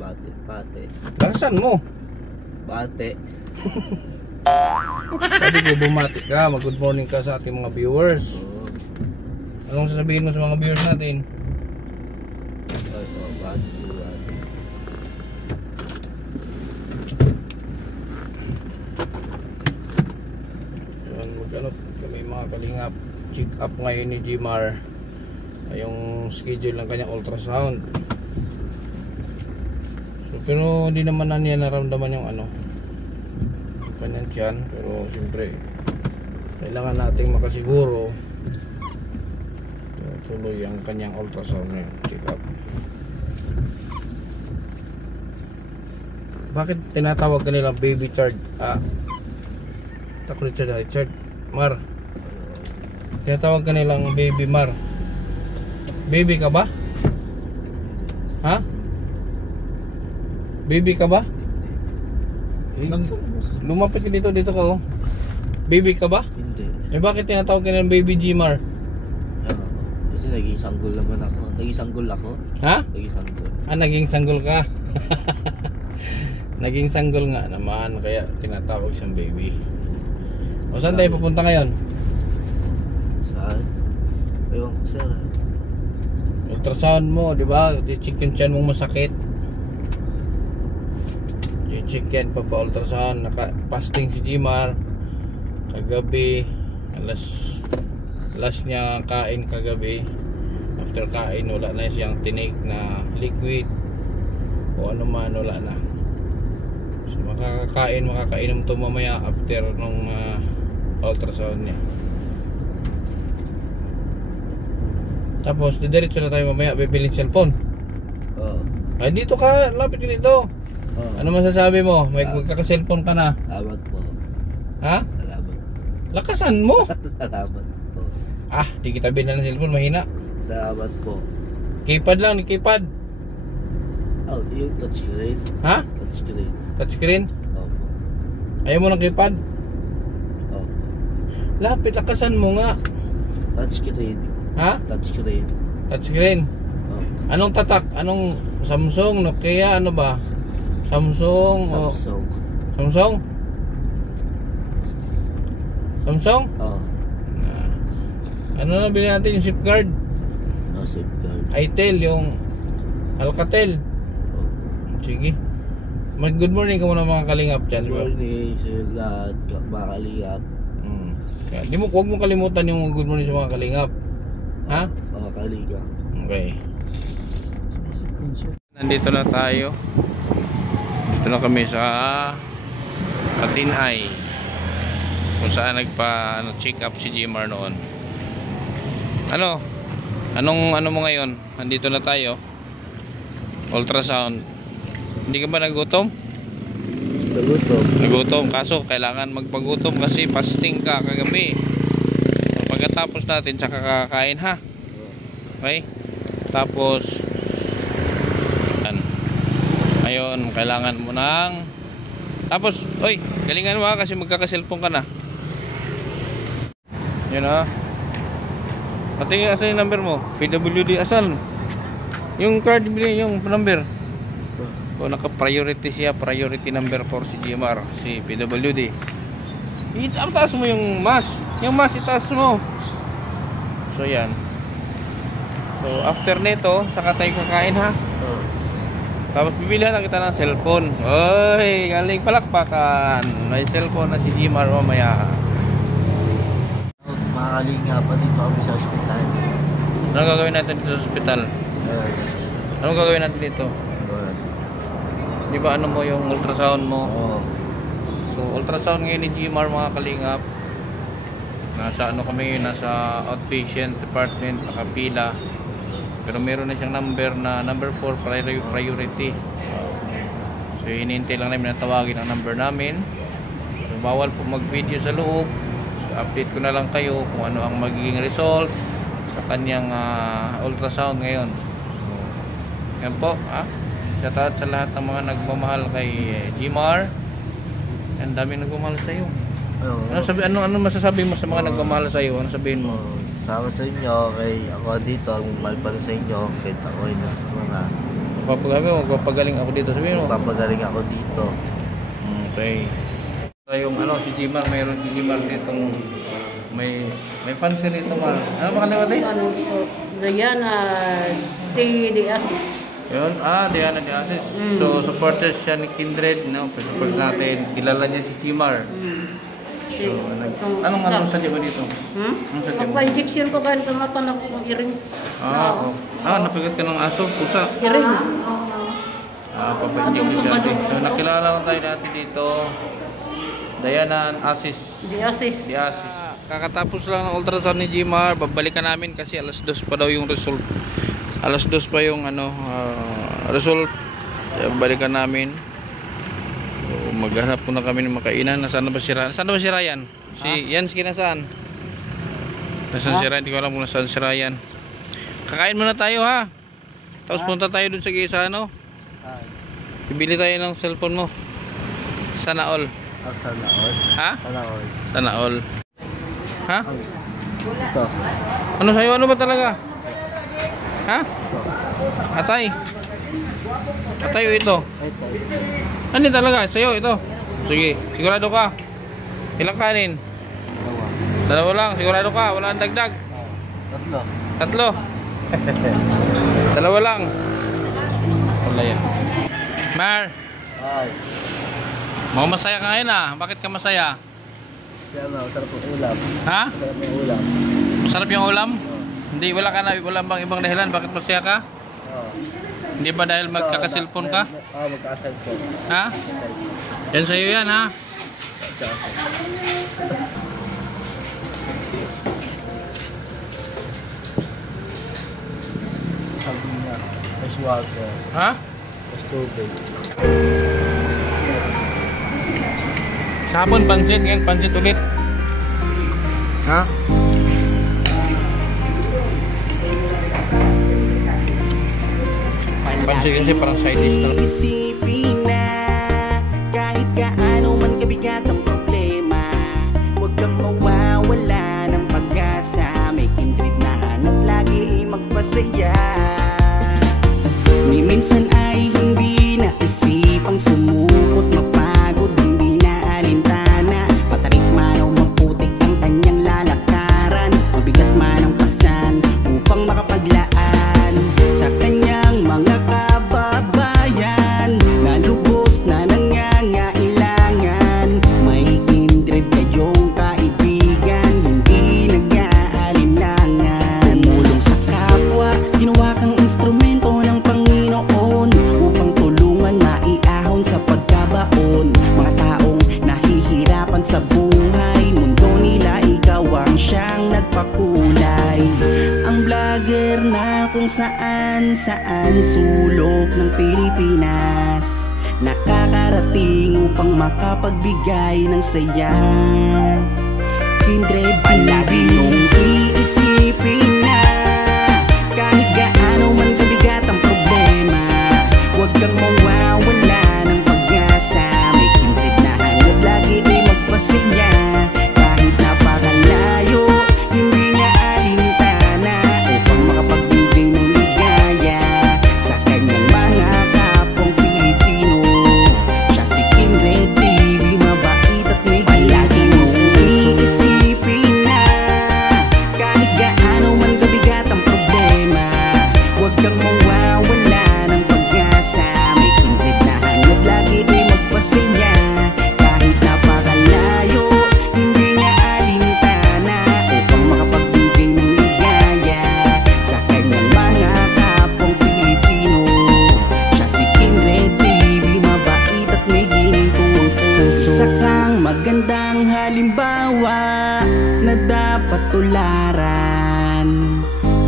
Bate, bate. Lakasan mo. Bate. Sabi ko bumati ka, mag-good morning ka sa ating mga viewers. Anong sasabihin mo sa mga viewers natin? Bate, bate. Yun, mag-ano kami mga kalingap. Check up ngayon ni Jimar yung schedule ng kanyang ultrasound. So, pero hindi naman na niya naramdaman yung ano kanyang tiyan, pero siyempre kailangan nating makasiguro tuloy ang kanyang ultrasound na check up. Bakit tinatawag kanilang baby Richard? Tako Richard Mar, tinatawag kanilang baby Mar. Baby ka ba? Ha? Baby ka ba? Lumapit ka dito ka oh. Baby ka ba? Hindi. Eh bakit tinatawag ka ng baby Jimar? Kasi naging sanggol naman ako. Naging sanggol ako. Ha? Naging sanggol. Naging sanggol ka. Naging sanggol nga naman, kaya tinatawag siyang baby. O saan tayo pupunta ngayon? Saan? Ewan ko sir. Ultrasound mo, di ba? I-check yung tiyan mong masakit. I-check yan pa ultrasound. Naka-fasting si Jimar kagabi. Last niya kain kagabi. After kain, wala na siyang tinik na liquid o ano man, wala na. So makakainom to mamaya after nung ultrasound niya. Tapos didiretso na tayo mamaya bibiling cellphone. Oo. Ay dito ka, lapit ka dito. Ano masasabi mo? May magkaka-cellphone ka na. Salamat po. Ha? Salamat. Lakasan mo. Salamat po. Di kita bilang ng cellphone, mahina. Salamat po. Keypad lang, keypad. Oh, yung touchscreen. Ha? Touchscreen. Touchscreen? Opo. Ayaw mo ng keypad? Opo. Lapit, lakasan mo nga. Touchscreen. Ha? Touchscreen. Touchscreen. Opo. Anong tatak? Anong Samsung, Nokia, ano ba? Samsung. Samsung. Samsung? Samsung? Oo. Ano na bilhin natin yung safeguard? No, safeguard. Itel, yung Alcatel. Sige. Mag-good morning ka muna mga kalingap dyan. Good morning sa lahat, mga kalingap. Huwag mong kalimutan yung good morning sa mga kalingap. Ha? Mga kalingap. Okay. Nandito na tayo. Dito na kami sa Patinay, kung saan check up si Jimar noon. Anong mo ngayon? Nandito na tayo. Ultrasound. Hindi ka ba nagutom? Nagutom. Kaso kailangan magpagutom kasi fasting ka kagabi. So, pagkatapos natin saka kakain ha. Okay? Tapos ngayon kailangan mo ng tapos, oy, galingan mo ha kasi magkaka-cellphone ka na. Yun ha. Patingin asan yung number mo? PWD asan? Yung card bilhin, yung number. O naka-priority siya, priority number 4 si Jimar, si PWD. Itaas mo yung mask. Yung mask itaas mo. So yan. So after nito, saka tayo kakain ha. Tapos bibilihan na kita ng cellphone. Oy, galing palakpakan. May cellphone na si Jimar mamaya. Mga kalingap, dito kami sa ospital. Anong gagawin natin dito sa ospital? Anong gagawin natin dito? Di ba ano mo yung ultrasound mo? So ultrasound ngayon ni Jimar mga kalingap. Nasa nasa outpatient department, nakapila. Pero meron na siyang number 4 priority. So hinihintay lang namin na tawagin ang number namin. So bawal po mag-video sa loob. So update ko na lang kayo kung ano ang magiging result sa kanyang ultrasound ngayon. So yan po, shout out sa lahat ng mga nagmamahal kay Jimar. Ang daming nagmamahal sa iyo. Ano masasabi mo sa mga nagmamahal sa iyo? Ano sabihin mo? Sama sa inyo, kay ako dito, ang mahal pa rin sa inyo, kahit ako ay nasa mga Magpapagaling ako dito. Sabihin mo. Papagaling ako dito. Okay. Yung ano, si Jimar, mayroon si Jimar dito. May fans ka dito, Mar. Ano ba kaliwa tayo? Ano po? Diana de Asis. Yun, Diana de Asis. So, supporters siya ni Kindred, no? Support natin. Kilala niya si Jimar. So, anong sadya ba dito? Anong sadya mo? Pagpa-injection ko ba ito matanak kong iring? Napigat ka ng aso, pusa. Iring? Papa-injection natin. So, nakilala lang tayo dati dito. Diana Asis. De Asis. Si Asis. Kakatapos lang ng ultrasound ni Jimar, babalikan namin kasi alas 2 pa daw yung result. Alas 2 pa yung result. Babalikan namin. So, maghanap muna kami ng makainan. Nasaan na ba si Ryan? Saan na ba si Ryan? Yansky nasaan? Nasaan si Ryan? Hindi ko alam kung nasaan si Ryan. Kakain muna tayo ha. Tapos punta tayo dun sa gisa ano. Bibili tayo ng cellphone mo. Sana all. Sana all. Ha? Sana all. Sana all. Ha? Ito. Ano sa'yo? Ano ba talaga? Ha? Atay. Atay o ito? Ito. Ano talaga? Sa'yo ito? Sige. Sigurado ka? Ilang kanin? Dalawa lang. Sigurado ka? Wala ang dagdag? Tatlo. Dalawa lang. Wala yan. Mar. Ay. Masaya ka ngayon ah. Bakit ka masaya? Masarap yung ulam. Ha? Masarap yung ulam. Masarap yung ulam? Hindi, wala bang ibang dahilan? Bakit masaya ka? Hindi ba dahil magkakasilpon ka? Magkakasilpon. Ha? Yan sa'yo yan ha? Sabi niya, mas water. Ha? Mas tubig. Sabon, pansit. Ngayon, pansit ulit. Ha? Pansit kasi parang side dish na. Isipin na kahit gaano man kabigat ang problema, huwag kang mawawala ng pag-asa. May kindred na hanap lagi magpasaya. Minsan ay hindi naisipang sumukot, mapagod, hindi na alintana. Patarik man o maputik ang kanyang lalakaran, mabigat man ang pasan upang makapaglaan sa kanyang mga kababayan na lubos na nangangailangan. May kindred kayong kaibigan, hindi nag-aalinlangan. Tumulong sa kapwa, ginawa kang instrumento ng Panginoon upang tulungan maiahon sa pagkabaon. Mga taong nahihirapan sa buhay, mundo nila ikaw ang siyang nagpakulay. Ang vlogger na kung saan sulok ng Pilipinas, nakakarating upang makapagbigay ng saya. Kindred palagi mong iisipin na kahit gaano man kabigat ang problema, huwag kang mawawala ng pag-asa. May kindred na hanap lagi ay magpasaya. Kahit napakalayo, hindi na alintana upang makapagbigay ng ligaya sa kanyang mga kapwang Pilipino. Siya si Kindred TV, mabait at may palagi mong iisipin na kahit gaano man kabigat ang problema, huwag kang mawawala ng pag-asa. May kindred na hanap lagi ay magpasaya. Kahit napakalayo, hindi na alintana upang makapagbigay ng ligaya sa kanyang mga kapwang Pilipino. Siya si Kindred TV, mabait at may gintuang puso. Isa kang magandang halimbawa na dapat tularan,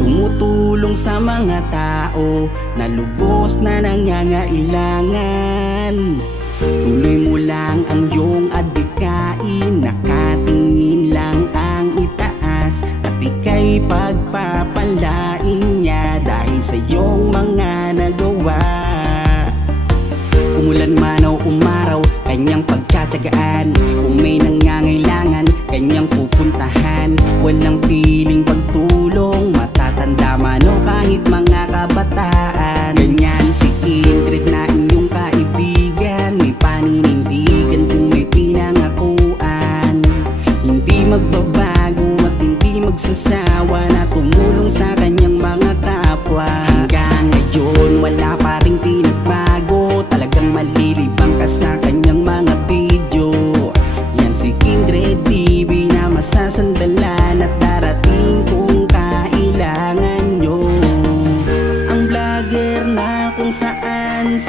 tumutulong sa mga tao na lubos na nangangailangan. Tuloy mo lang ang iyong adhikain, nakatingin lang ang itaas, at ika'y pagpapalain niya dahil sa iyong mga nagawa. Umulan man o umaraw, kanyang pagtsatsagaan. Kung may nangangailangan, kanyang pupuntahan. Walang piling pagtulong, matatanda man o kahit mga kabataan. Ganyan si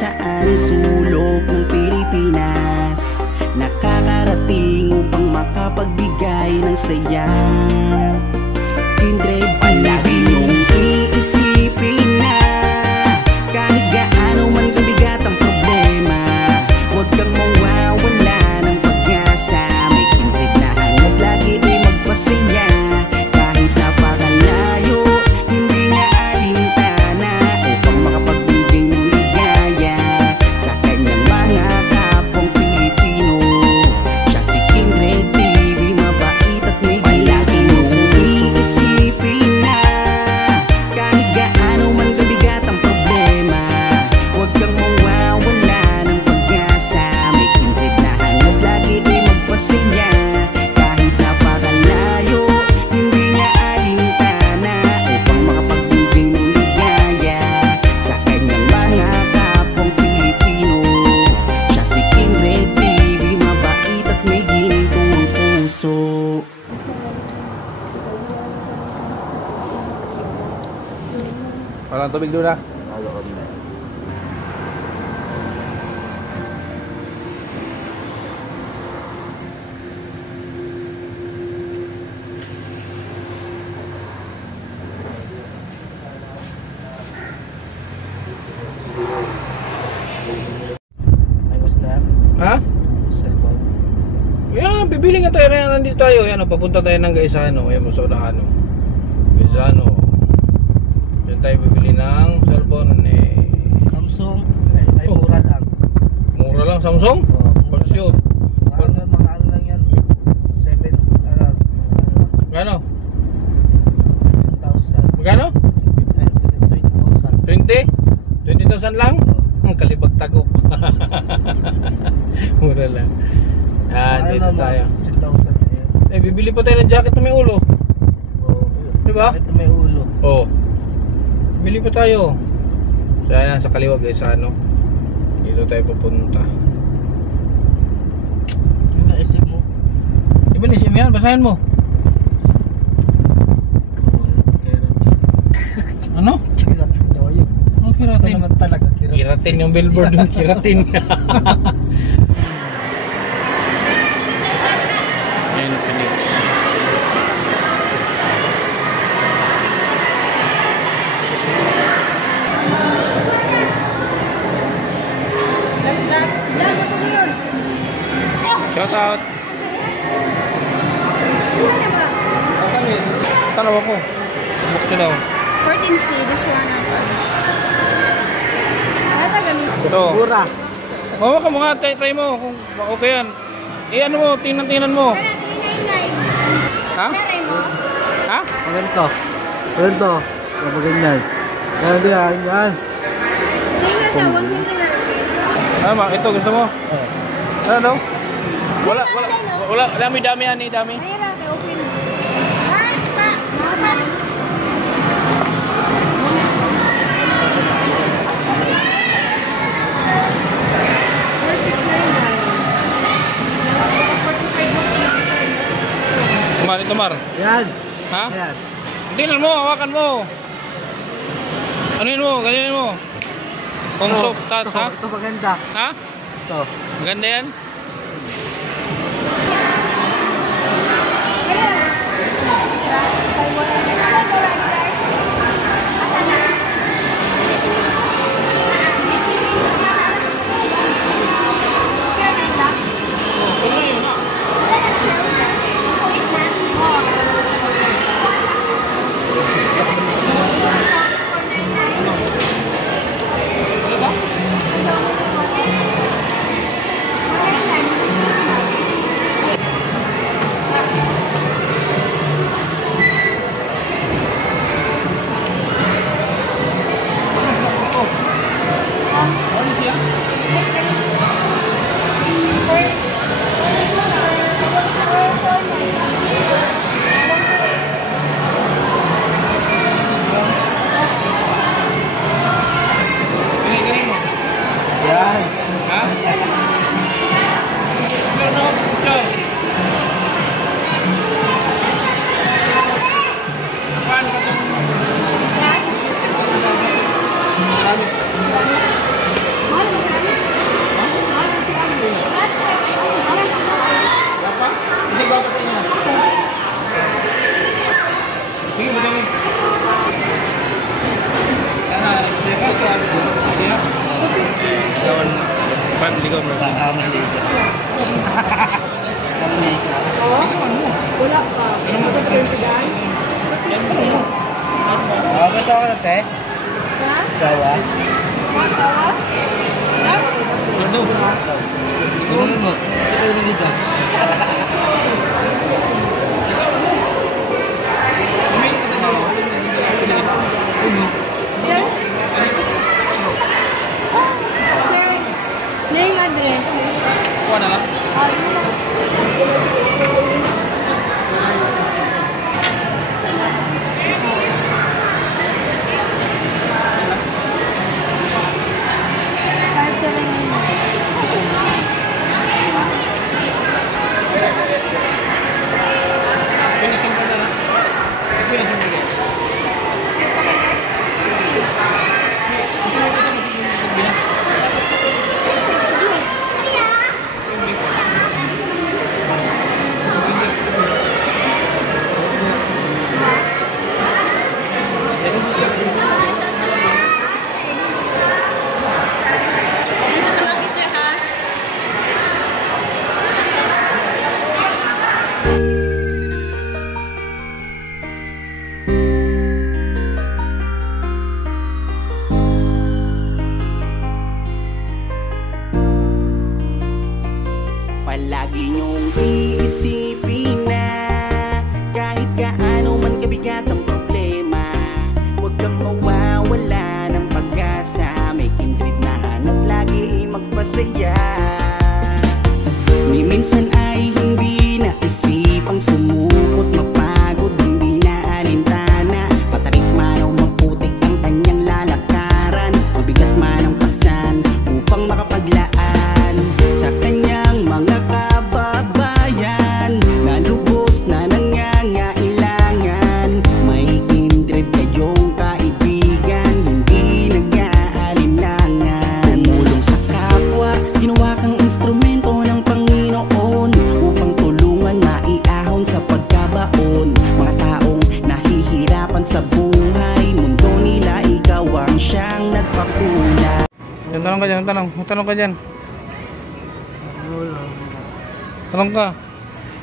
saan sulok ng Pilipinas, nakakarating upang makapagbigay ng saya. Kindred palagi niyong iisipin na kahit gaano man kabigat ang problema, huwag kang mawawala ng pag-asa. May kindred na hangat lagi ay magpasaya. Kahit napakalayo, hindi niya alintana upang makapagbigay ng ligaya sa kanyang mga kapwang Pilipino. Siya si Kindred TV, mabait at may palagi mong iisipin na kahit gaano man kabigat ang problema, huwag kang mawawala ng pag-asa. May Kindred na hangat lagi ay magpasaya. Kahit napakalayo, hindi niya alintana upang makapagbigay ng ligaya sa kanyang mga kapwang Pilipino. Siya si Kindred TV, mabait at may gintong puso. Parang tubig doon ah. Ay, was that? Ha? Cellphone. Yan, bibili nga tayo. Nandito tayo. Yan, papunta tayo ng Gaisano. Ayan mo sa unahan. Gaisano. Diyan tayo bibili ng cellphone. Samsung. Ay, mura lang. Mura lang, Samsung? Pag-shoot. Mga ano lang yan. 7, mga Gano? 1,000. Magkano? 20,000. 20? 20,000 lang? Ang kalibag tagok. Mura lang. Yan, dito tayo. 10,000 na yan. Eh, bibili pa tayo ng jacket na may ulo. Oo. Diba? Bakit may ulo? Oo. Bibili pa tayo. So, yan, sa kaliwa guys, ano? Dito tayo pupunta. Yung na-SM mo? Diba ni Sim yan? Basahin mo. Ano? Kiratin daw yun. Ano kiratin? Ito naman talaga, kiratin. Kiratin yung billboard yung kiratin. Ayan, Phoenix. Shout out. Tanaw ako. Book ko daw. 14C, this one apa? Nata ganito. Ito. Mura. Bawa ka mga try mo kung okay yan. Ano mo, tingnan mo. Para 399. Ha? Meron mo? Ha? Ganito. Ganito. Kapag ganyan. Ganyan din yan. Yan. Same na sa 129. Tama, ito gusto mo? Oo. Ano? Wala, dami yan eh, dami. Ayun lang, open. Ah, pa. Nakasan. Tumar. Yan. Ha? Yan. Tingnan mo, hawakan mo. Ano yun mo, ganyan mo. Kung soap, ha? Ito maganda. Ha? Ito. Maganda yan? Maligo mo. Maligo. Wala pa. Ano ba yung pigan? Bakit ako na, te? Ha? Sawa? Masawa? Ano? Ano mo? Ano dito? Yan? Name address. Kuha na lang. Palagi niyong iisipin na kahit gaano man kabigat ang problema, huwag kang mawawala ng pag-asa. May kindred na hanap lagi magpasaya. Ni minsan ay hindi naisipang sumukot, mapagod, hindi na alintana. Matarik man o maputik ang kanyang lalakaran, mabigat man ang pasan upang makapaglaan sa kanyang mga kababayan na lubos na nangangailangan. May kindred kayong kaibigan, hindi nag-aalinlangan. Tumulong sa kapwa, ginawa kang instrumento ng Panginoon upang tulungan maiahon sa pagkabaon. Mga taong nahihirapan sa buhay, mundo nila ikaw ang siyang nagpakula. Tanong ka dyan, tanong ka dyan. Tanong ka.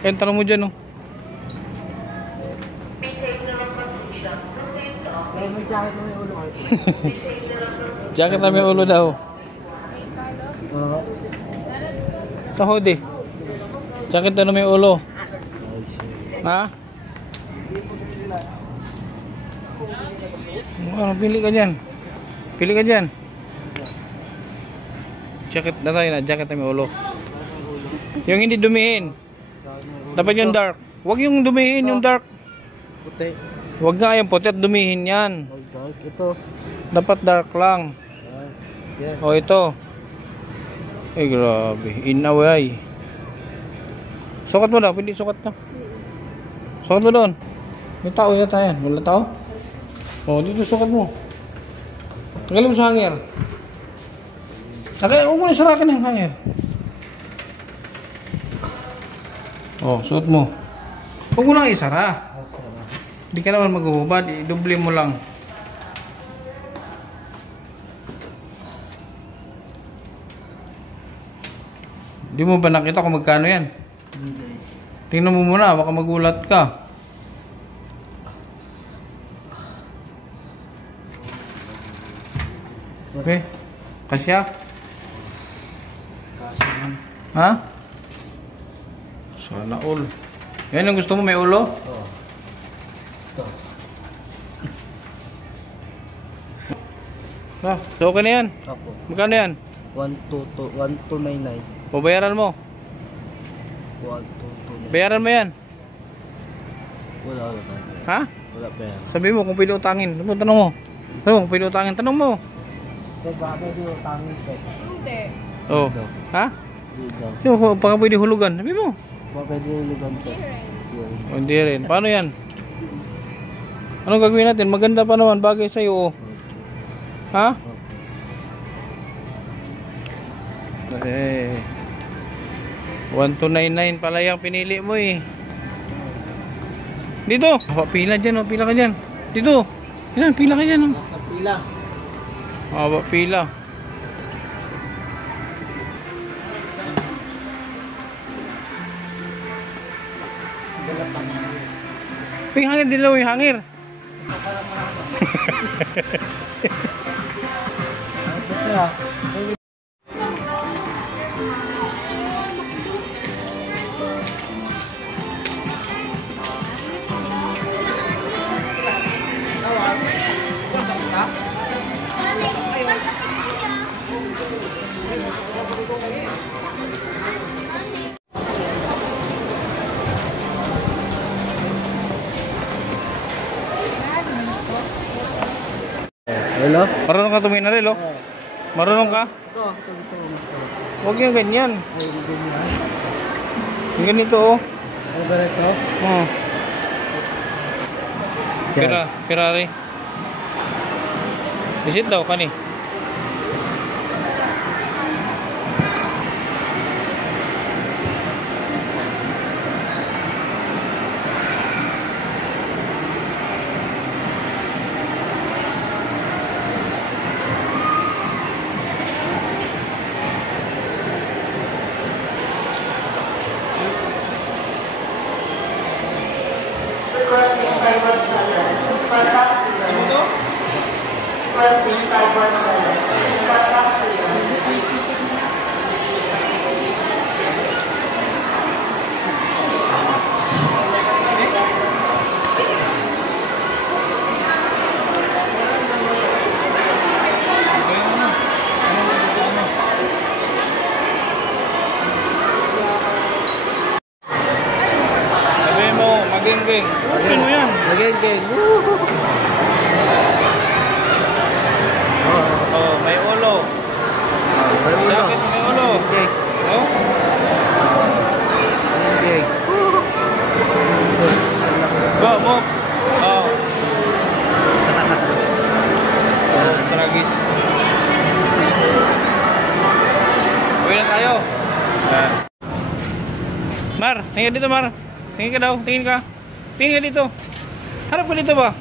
Tanong mo dyan, oh. Jacket na may ulo daw. Sa hoodie. Jacket na may ulo. Ha? Ano, pili ka dyan. Pili ka dyan. Jacket na tayo na. Jacket na may ulo. Yung hindi dumihin. Dapat yung dark. Huwag yung dumihin, yung dark. Puti. Huwag nga yung puti at dumihin yan. Dark. Ito. Dapat dark lang. Yan. O ito. Ay grabe. Inaway. Sukat mo daw. Pwede sukat na. Sukat mo doon. May tao yata yan. Wala tao? O dito sukat mo. Tagalin mo sa hanger. Huwag mo na sarakin ng hanger. Oh, suot mo. Huwag mo lang isara. Hindi ka naman maghuhubad. I-double mo lang. Hindi mo ba nakita kung magkano yan? Tingnan mo muna. Baka magulat ka. Okay. Kasya? Ha? Sana all. Yan ang gusto mo, may ulo? Oo. Ito. Ah, so okay na yan. Ako. Magkano yan? 1299. O bayaran mo. 1229. Bayaran mo yan. Wala tayo. Ha? Wala pa yan. Sabi mo kung pwede utangin. Tanong mo. Tanong mo kung pwede utangin. Tanong mo. Ito ba pwede utangin ko? Hindi. Oh. Dito. Ha? Dito. Sino ko baka pwede hulugan? Sabi mo. Ba pwede hulugan ko? O, hindi rin. Paano yan? Anong gagawin natin? Maganda pa naman. Bagay sa'yo. Oh. Ha? Eh. 1299 pala yung pinili mo eh. Dito. Pila dyan. Oh. Pila ka dyan. Dito. Yan, pila ka dyan. Oh. Basta pila. Pila. Ping hangir dilaw yung hangir. Hello? Marunong ka tumingin na rin, Marunong ka? Ito. Huwag yung ganyan. Ay, ganyan. Yung ganito, oh. Ano ba ito? Oh. Yan. Ferrari. Isit daw, kani. Sabi mo, maging-ging. Sabi mo yan. Mageng-geng. Oh, may ulo. May ulo. Jacket may ulo. Mageng-geng. Oh? Mageng-geng. Go, mo. Oh. Oh, tragis. Uwi na tayo. Mar, tingin dito, Mar. Tingin ka daw, tingin ka. Tingin ka dito. Harap ka dito ba?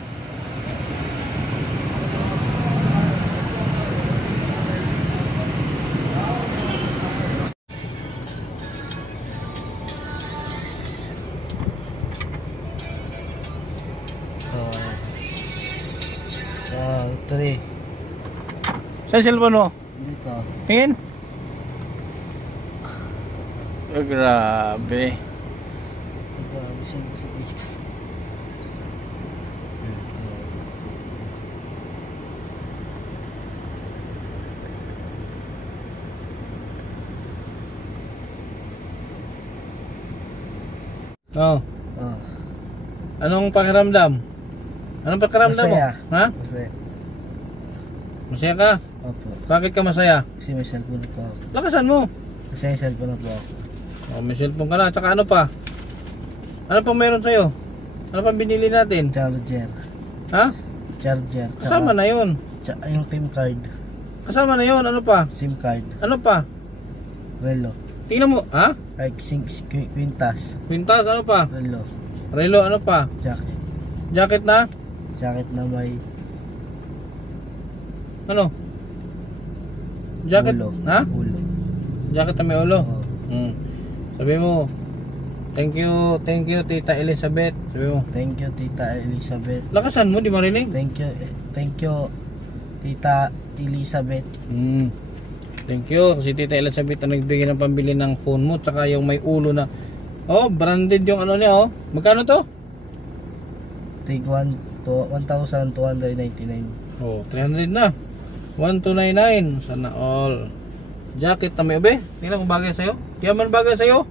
Ito rin. Saan cellphone mo? Dito. Tingin. Oh, grabe. Oh. Oh. Anong pakiramdam? Anong pakiramdam mo? Masaya. Ha? Masaya. Masaya ka? Opo. Bakit ka masaya? Kasi may cellphone na po ako. Lakasan mo. Kasi may cellphone na po ako. Oh, may cellphone ka na. Tsaka ano pa? Ano pa meron sa'yo? Ano pa binili natin? Charger. Ha? Charger. Kasama na yun. Yung SIM card. Kasama na yun. Ano pa? SIM card. Ano pa? Relo. Tingnan mo. Ha? Ay, quintas. Quintas. Ano pa? Relo. Relo. Ano pa? Jacket. Jacket na? Jacket na may Ano? Jacket? ulo. Ha? Ulo. Jacket na may ulo? Oo. Sabi mo, thank you Tita Elizabeth. Sabi mo, Thank you, Tita Elizabeth. lakasan mo, di marinig? Thank you, Tita Elizabeth. Thank you kasi Tita Elizabeth ang nagbigay ng pambili ng phone mo, tsaka yung may ulo na, oh, branded yung ano niya, oh. Magkano to? Take 1,299. Oh, 300 na. 1299. Sana all. Jacket na may ube. Tingnan kung bagay sa'yo. Di man bagay sa'yo.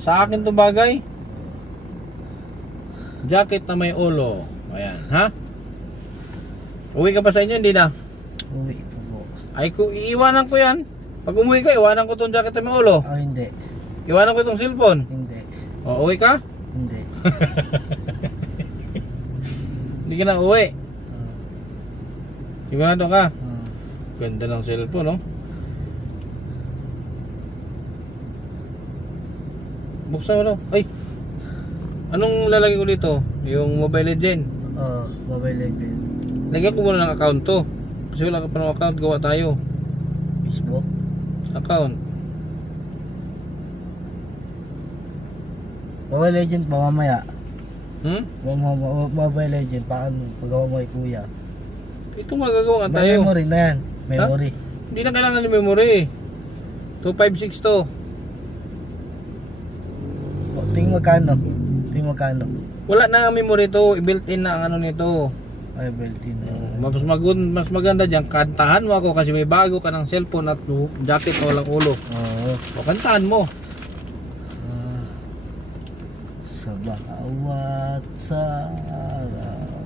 Sa akin to bagay. Jacket na may ulo. Ayan, ha? Uwi ka pa sa inyo, hindi na? Uwi po po. Ay, iiwanan ko yan. Pag umuwi ka, iwanan ko tong jacket na may ulo. Ah, hindi. Iwanan ko tong cellphone. Hindi. O, uwi ka? Hindi. Hindi ka na uwi. Sigurado ka? Ah. Ganda ng cellphone, no? Buksan mo daw. Ay! Anong lalagay ko dito? Yung Mobile Legend. Mobile Legend. Lagyan ko muna ng account to. Kasi wala ka pa ng account, gawa tayo. Facebook. Account. Mobile Legend pa mamaya. Mobile Legend, paano pagawa mo kay kuya? Ito magagawa nga May tayo. memory na yan. Memory. Hindi na kailangan ng memory. 256 to. Tingin magkano? Tingin magkano? Wala na ang memory to. I-built-in na ang ano nito. Ay, built-in na. Mas maganda dyan, kantahan mo ako kasi may bago ka ng cellphone at jacket na walang ulo. Oo. O kantahan mo. Sa bawat sarap,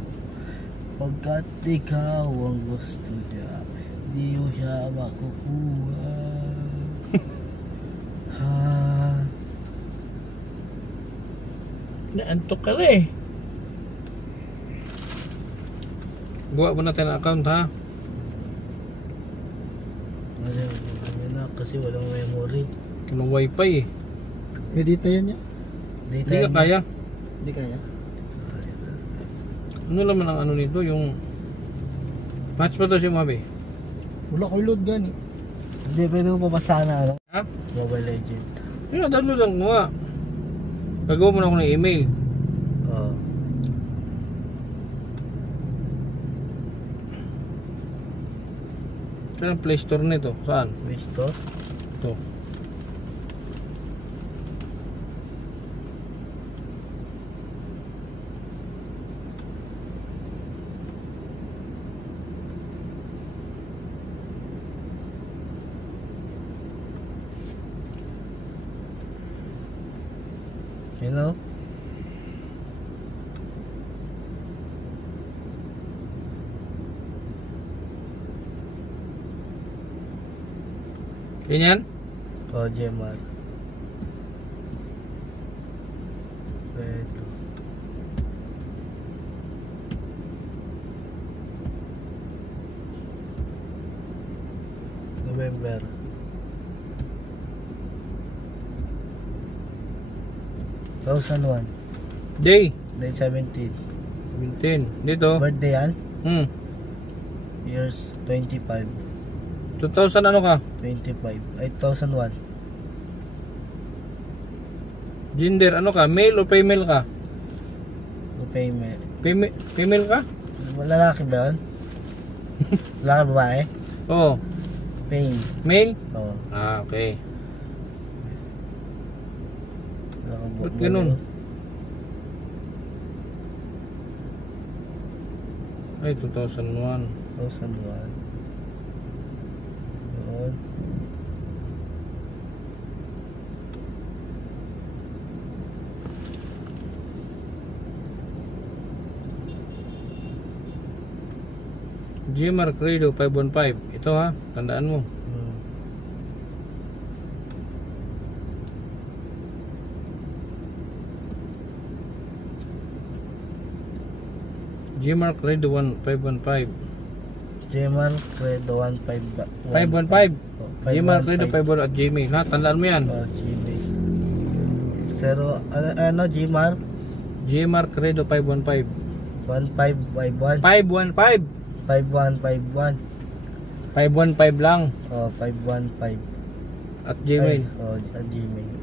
pagkat ikaw ang gusto niya, di mo siya makukuha. Naantok ka na eh. Gawa mo natin ang account ha. Wala kasi walang memory. Walang wifi eh. May data yan niya? Hindi ka kaya. Hindi kaya. Ano naman ang ano nito? Yung patch pa to si Mabe. Wala ko load gani. Hindi, pwede mo papasa na ano? Ha? Mobile Legend. Yung download lang mo nga. Gagawa mo na ako ng email. Oo. Saan ang Play Store nito? Saan? Play Store? Ito. You know? Yan yan? Oh, Gemar. Ito. November. One. Day. Day 17. 17. Dito. Birthday yan? Years 25. 2000 ano ka? 25. 8001. Gender ano ka? Male o female ka? Payment. Female ka? Lalaki ba yun? Lalaki babae? Oo. Pain. Male? Oo. Ah, okay. Ba't Ba't ganun? Ay, 2001. 2001. Yun. Gmar Credo 515. Ito ha, tandaan mo. Gmar Credo 515. Gemar Credo 155. 515. Oh, Gmar Credo 515. 515 at Gmail. Ha, tandaan mo yan. Oh, Gmail. Zero, ano, Gmar? Gmar Credo 515. 1551. 515. 5151. 515 lang. Oh, 515. At Gmail. Ay, oh, at Gmail.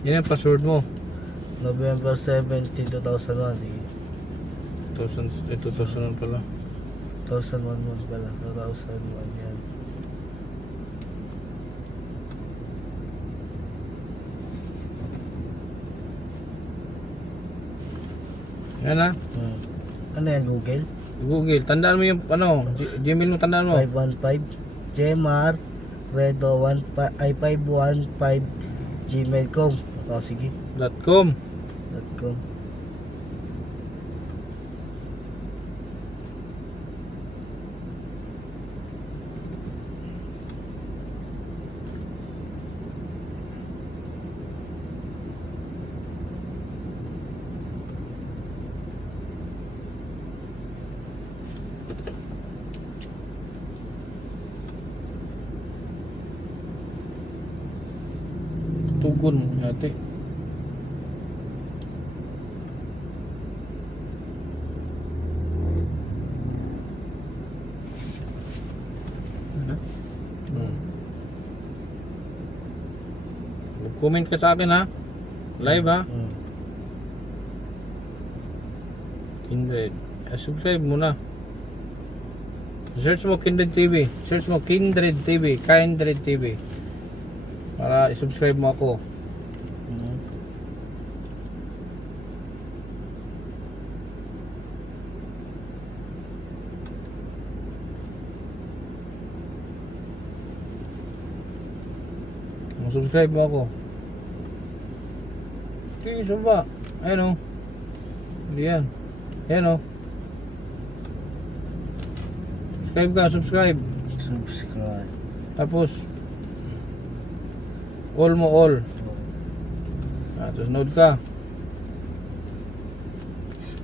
Yan ang password mo. November 17, 2001. 2000 pala. 2001 mo pala. 2001 yan. Yan ha. Ano yan, Google? Google. Tandaan mo yung ano, Gmail mo, tandaan mo. 515. Gemar Credo 515 gmail.com. O, sige. .com. .com. Tugon yate. Comment ka sa akin ha. Live ha. Kindred. Subscribe mo na. Search mo Kindred TV. Search mo Kindred TV. Kindred TV. Para i-subscribe mo ako. Subscribe mo ako. Sige, suba. Ayan o. Hindi yan. Ayan o. Subscribe ka, subscribe. Subscribe. Tapos all mo all. Tapos node ka.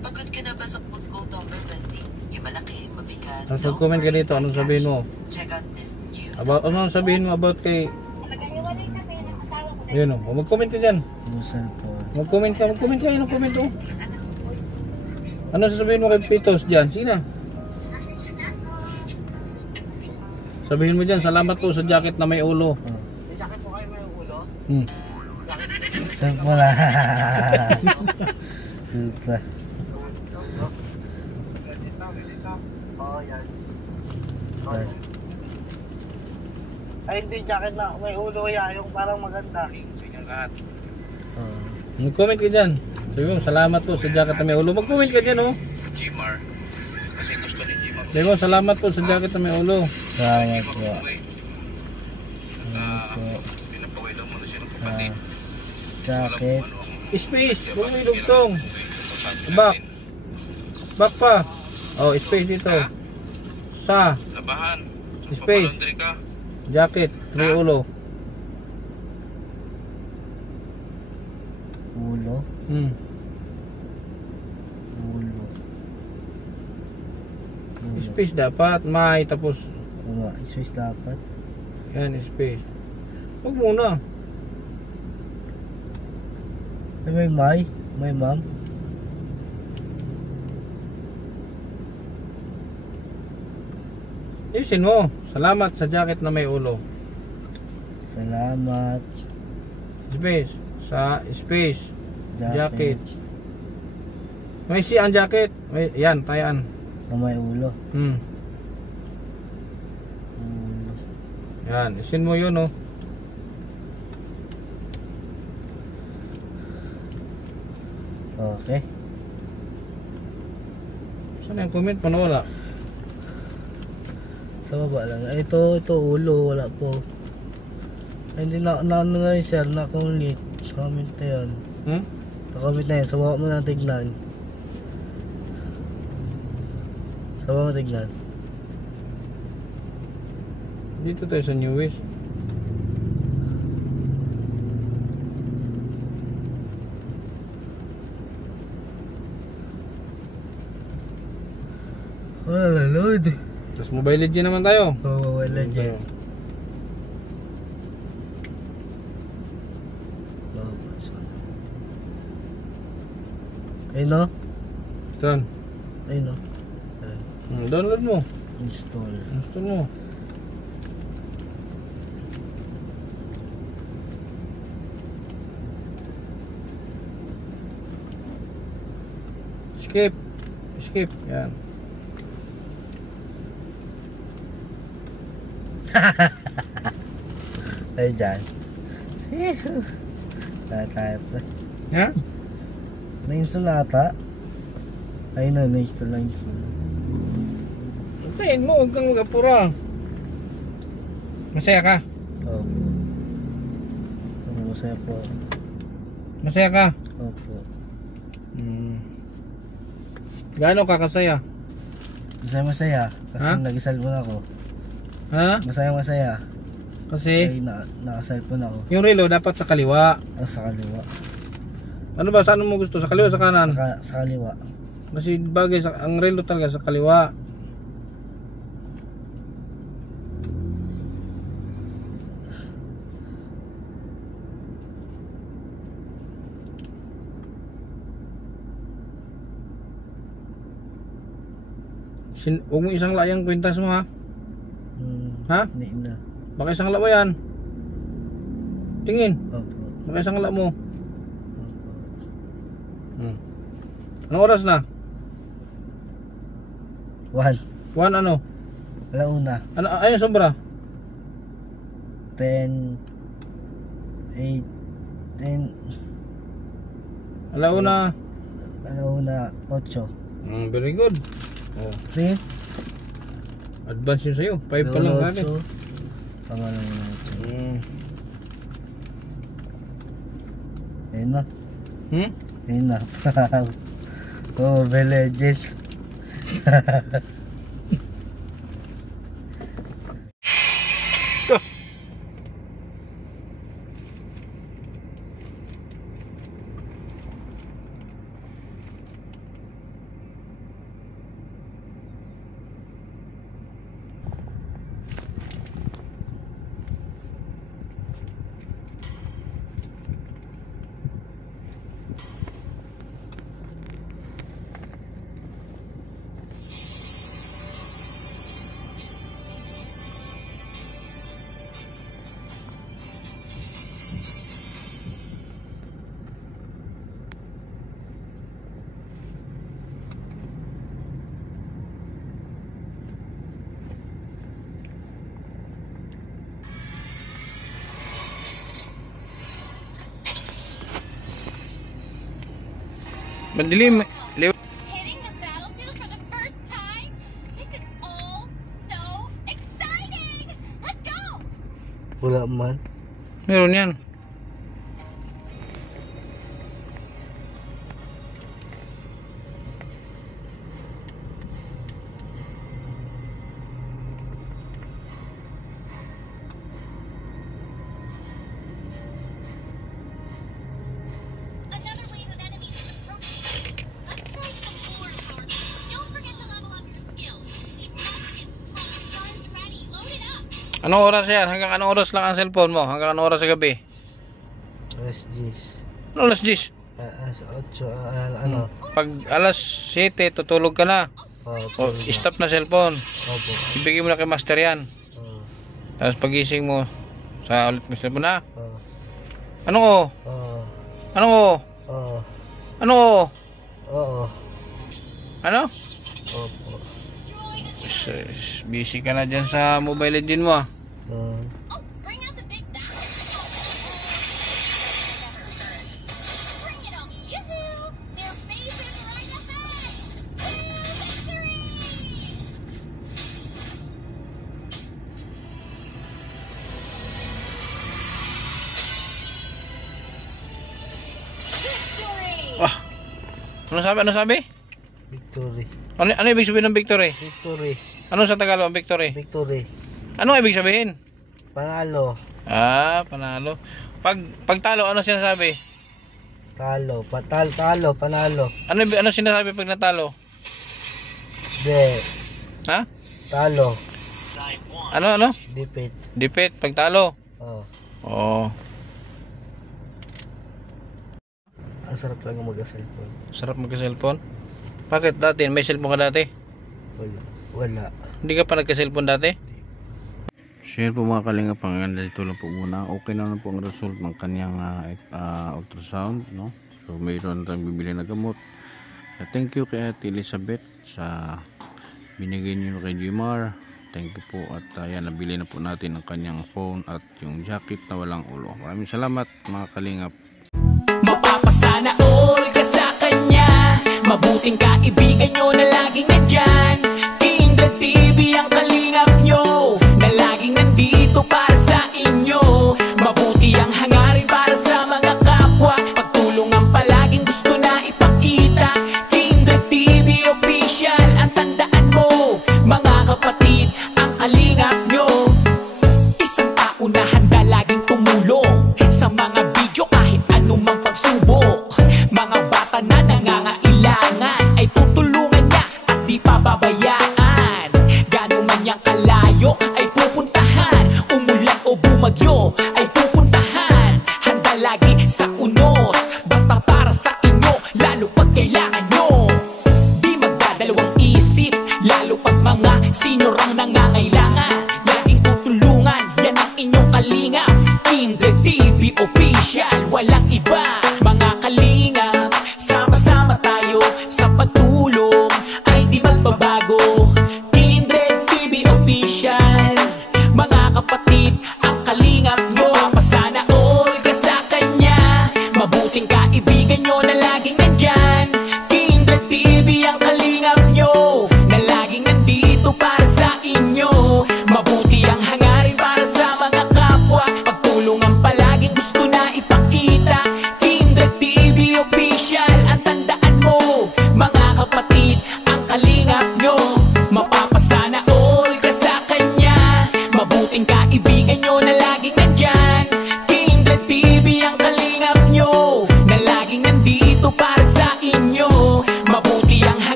Pagod ka na ba sa October 20? Yung malaki, mabigat. Tapos mag-comment ka dito. Anong sabihin mo? Check out this new. Anong sabihin mo about kay... Ayan o. Mag-comment ka dyan. Mag-comment ka. Mag-comment ka. Yun ang comment o. Ano sasabihin mo kay Pitos dyan? Sina? Sabihin mo dyan, salamat po sa jacket na may ulo. May jacket po kayo may ulo? Saan po na? Filter. Oo, yan. Ay, hindi jacket na may ulo yan. Yung parang maganda. Mag-comment ka dyan. Sabi mo, salamat po sa jacket na may ulo. Mag-comment ka dyan, oh. Gmar. Kasi gusto ni Gmar. Sabi mo, salamat po sa jacket na may ulo. Salamat po. Pinapaway lang muna siya ng kapatid. Jacket. Space. Huwag mo ilugtong. Back. Back pa. Oh, space dito. Sa. Labahan. Space. Papalandri ka. Jacket. May ulo. Ulo. Ulo. Space dapat. May. Tapos. Space dapat. Yan, space. Huwag muna. May may. May ma'am. Isin mo. Salamat sa jacket na may ulo. Salamat. Space. Sa space. Jacket. Jacket. May si ang jacket. May, yan, tayaan. Na may ulo. Hmm. Ulo. Yan, isin mo yun, oh. Okay. Saan yung comment mo na wala? Sa baba lang. Ay, ito ulo. Wala po. Ay, hindi na ano na yung share na comment. Comment na yan. Na-comment na yan. Sa baba mo na tignan. Sa baba mo tignan. Dito tayo sa newest. Wala, Lord. Tapos Mobile Legends naman tayo. Oh, wala dyan. Ayun no? Saan? Ayun no? Download mo. Install. Install mo. Skip. Skip. Yan. Ay, dyan. Tayo pa. Ha? Na-install ata. Ayun na, na-install na install. Antayin mo, huwag kang mag-apura. Masaya ka? Opo. Masaya po. Masaya ka? Opo. Gaano ka kasaya? Masaya. Kasi Ha? nag-cellphone ako. Ha? Masaya. Kasi Ay, naka-cellphone ako. yung relo dapat sa kaliwa. Sa kaliwa. Ano ba? Saan mo gusto? Sa kaliwa o sa kanan? Sa kaliwa. Kasi bagay sa ang relo talaga sa kaliwa. Huwag mo isang layang kwintas mo ha. Ha? Hindi na. Baka isang lawa yan. Tingin. Opo. Baka isang ala mo. Anong oras na? 1. 1 ano? Alauna. Ano ayun sobra? 10. 8. 10. Alauna. Alauna 8. Very good. Oh. 3. Advance yun sa'yo. 5 pa lang kami. Tama lang yun. Ayun na. Ayun na. Oh, Legend. Madilim. Hitting the battlefield for the first time? This is all so exciting! Let's go! Wala man. Meron yan. Another wave of enemies is approaching. Let's fight some more, Sparky. Don't forget to level up your skills. We've rockets, guns ready, load it up. Anong oras yan? Hanggang anong oras lang ang cellphone mo? Hanggang anong oras sa gabi? Alas 10. Ano alas 10? Alas 8. Ano? Pag alas 7, tutulog ka na. Oh, O, stop na cellphone. Opo. Ibigay mo na kay master yan. Oh. Tapos pagising mo, sa ulit mo cellphone na. Oh. Ano ko? Oh. Ano ko? Oh. Ano ko? Oo. Ano? Opo. Busy ka na dyan sa Mobile Legend mo ah. Oh, bring out the big bat. Bring it on, Yoo-hoo! Their faces right up there! Victory! Victory! Ah. Ano sabi? Ano sabi? Victory. Ano ibig sabihin ng victory? Victory. Ano sa Tagalog ang victory? Victory. Ano ibig sabihin? Panalo. Ah, panalo. Pag talo, ano sinasabi? Talo. Talo. Panalo. Ano sinasabi pag natalo? De. Ha? Talo. Ano? Defeat. Defeat pag talo. Oh. Oh, Ang sarap lang mag-cellphone. sarap magka-cellphone. Bakit dati? May cellphone ka dati? Wala. Hindi ka pa nagka-cellphone dati? Share po mga kalinga pangyan, dito lang po muna. Okay na po ang result ng kanyang ultrasound, no? So mayroon tayong bibili na gamot. Thank you kay Ate Elizabeth sa binigay niyo kay Jimar. Thank you po at yan, nabili na po natin ang kanyang phone at yung jacket na walang ulo. Maraming salamat mga kalingap. Mapapasana all ka sa kanya. Mabuting kaibigan nyo na laging nandyan. King the TV ang kalingap nyo, na laging nandito para sa inyo. Mabuti ang hangarin para sa mga kapwa. Pagtulungan palaging gusto na ipakita. King the TV official, ang tandaan mo mga kapatid, ang kalingap nyo. Isang tao na handa laging tumulong sa mga video kahit anumang pagsubok. Mga bata na nangangailangan ay tutulungan niya mabuting kaibigan nyo na laging nandyan.